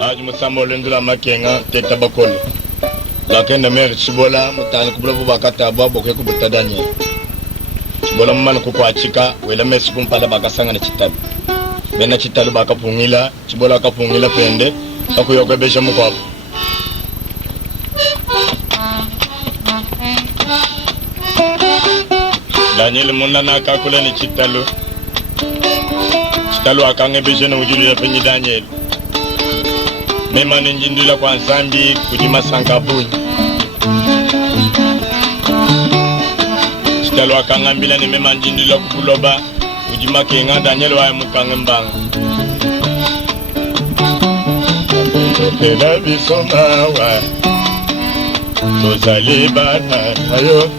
Haji Musamo Lendula Makenga, Tetabakol. Laken de mer Chibola, Mutan Kubu Bakata, Bobo Kubuta Daniel. Chibola Man Kukwachika, Willa Messi Pada Bakasanga Chitab. Bena Chitalu Bakapungila, Chibola Kapungila Pende, Akuyoka Beshamukop. Daniel Munana Kakula ni Chitalu. Chitalu Akange Bishano Ujuli Penny Daniel. Mema ninjindula kwa nsambi kujima sankabuni. Chitalo wakangambila ni mema njindula kukuloba kujima kenga Daniel wa mukangembanga. Tela bisomawa tozali bana ayo.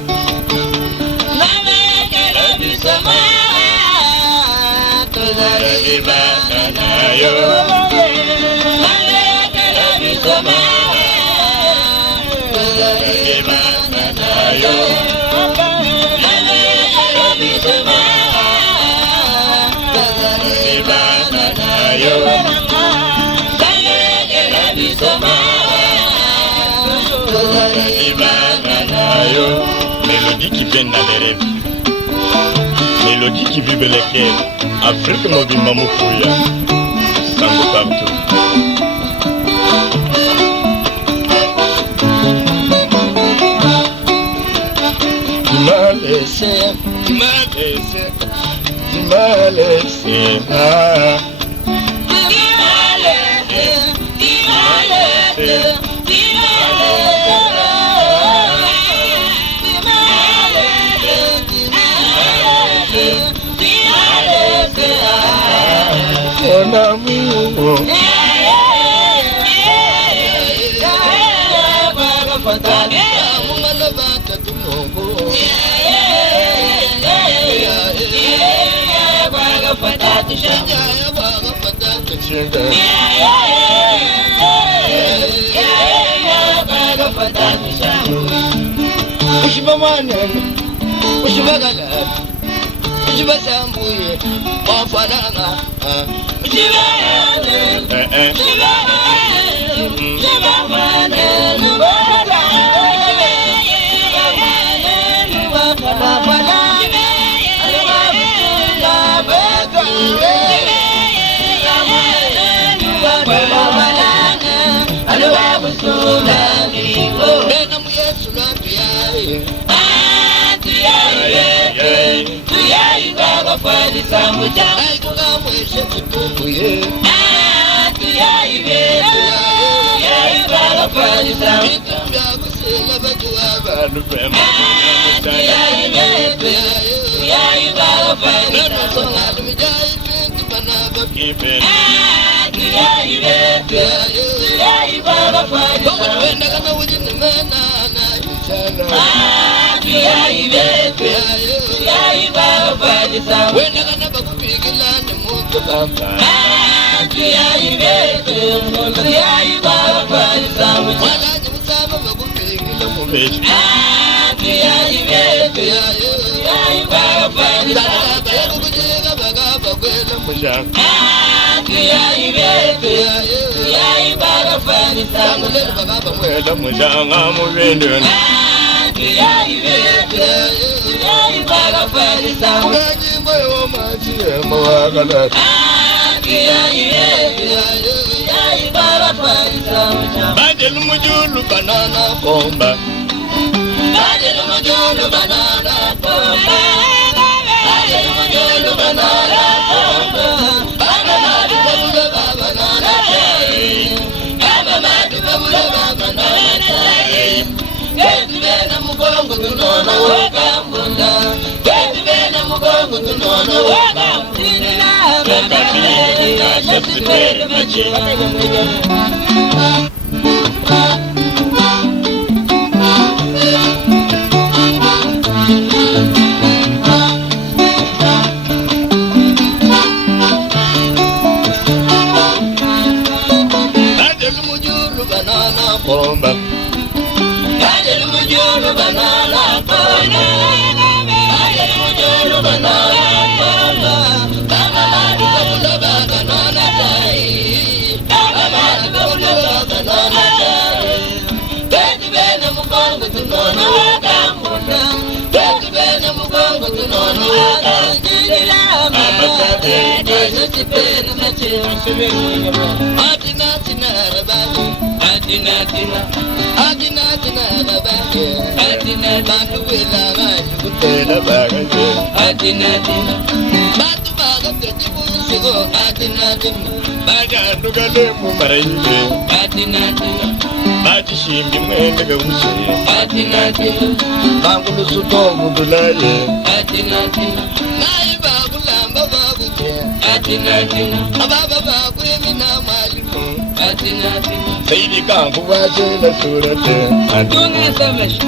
Tela bisomawa tozali bana ayo. Mélodie qui vient dans les rêves, mélodie qui vibre les cœurs. Afrique mobile Mamououya, Sango partout. Tu m'as laissé, tu m'as laissé, tu m'as laissé, ah. Mon amour, Badel mujulu banana bomba. Badel mujulu banana bomba. Badel mujulu banana bomba. Banana dubula banana tay. Banana dubula banana tay. Ketubena mugongo tunono wakambunda. Ketubena mugongo tunono wakambunda. Ketubena shapsipere machina. Bomba. Badel mujulu banana bomba. Badel mujulu banana bomba. Banana dubula banana tay. Banana dubula Saidi kan kuwaje da surate aduna samashi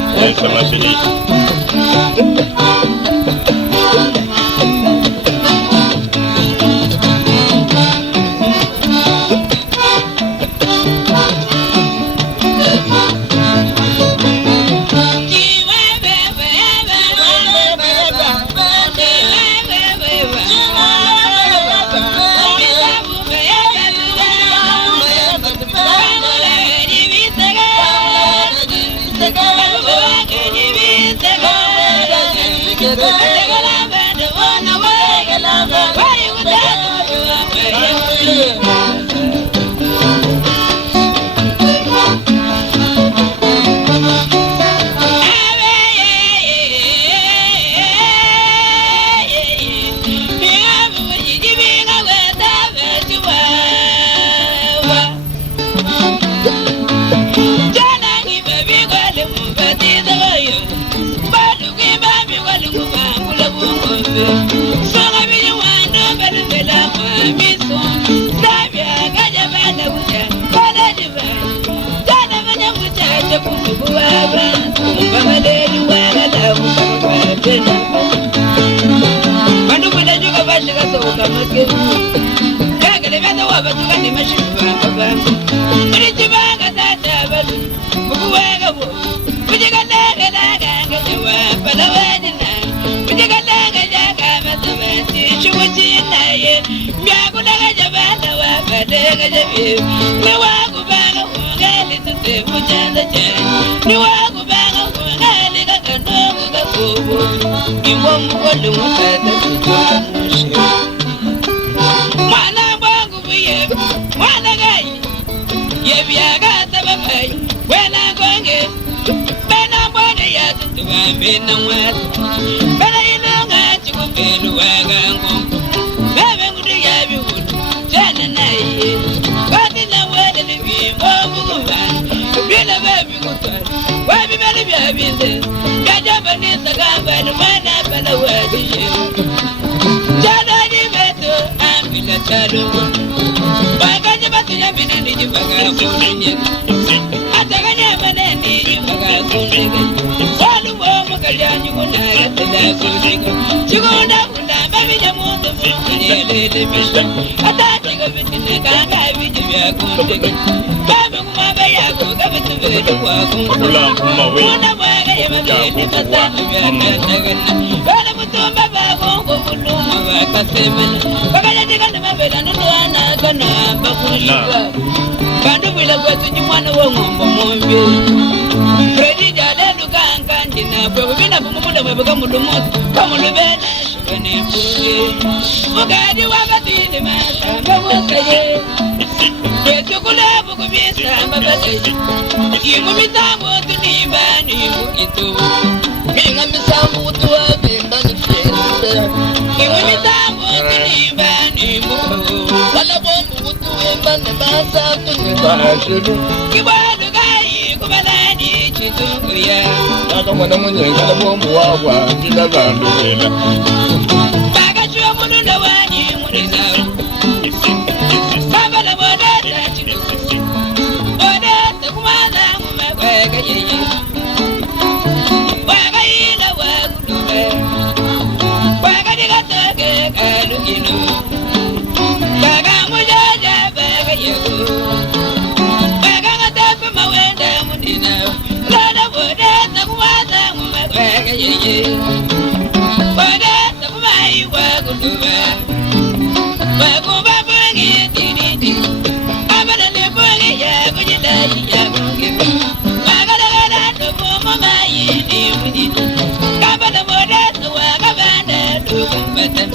Kabana moda tuwa kabana tukun batan.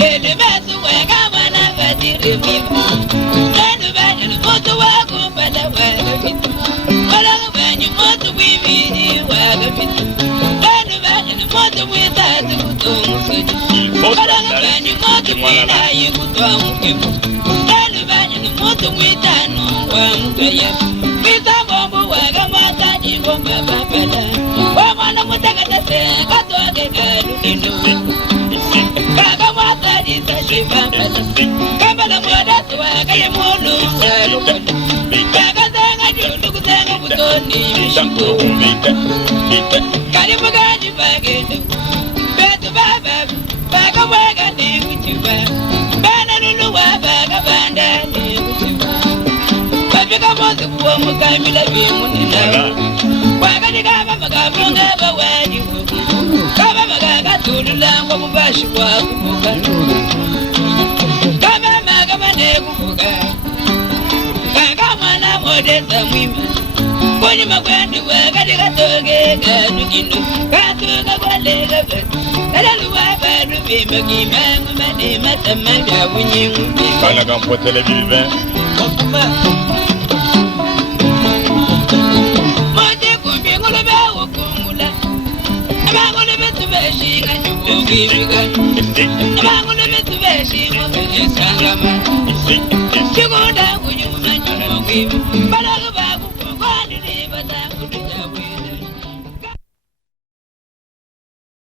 Ele masu wa kabana Kanu bani moto wako bala waga bitu. Bala bani moto wibini waga bitu. Kanu bani moto witatu kutomusuju. Bala bani moto wina yikutomukibu. Kanu bani moto witanu wa mukaya. Bisa bombo waga mata jingomba babala. Wamana mutakata se katoke kadu inu. Kaka mata jisa shibabala. Kabala mwada tuwa kaya mwolu salu kadu. Kaka zanga julu kuzenga kutoni mishiku. Karibu gaji bagedu. Betu baba. Baka waga ni kuchiba. Bana lulu wa baka banda ni kuchiba. Babika mozi kuwa mukamila bimunina. Waga ni kaba magafunga bawaji kuku. Kaba magaga tulula kwa mubashi kwa kukuka. Kaba magaba ne kukuka. Kaka mwana modesa mwima. Kwenye magwendi waga ni katoge ganu jinu. Katoga kwa lega ganu. Kalaluwa badu bima kima ngumane matama ya wunye ngumbe. Kana kampote bilvin. Wakuma. Mote kumbi ngulube wakungula. Amangulube tubeshi kanjubugibiga. Amangulube tubeshi mwakuje sangama. Chikunda kunyuma nyumugibu. Balaga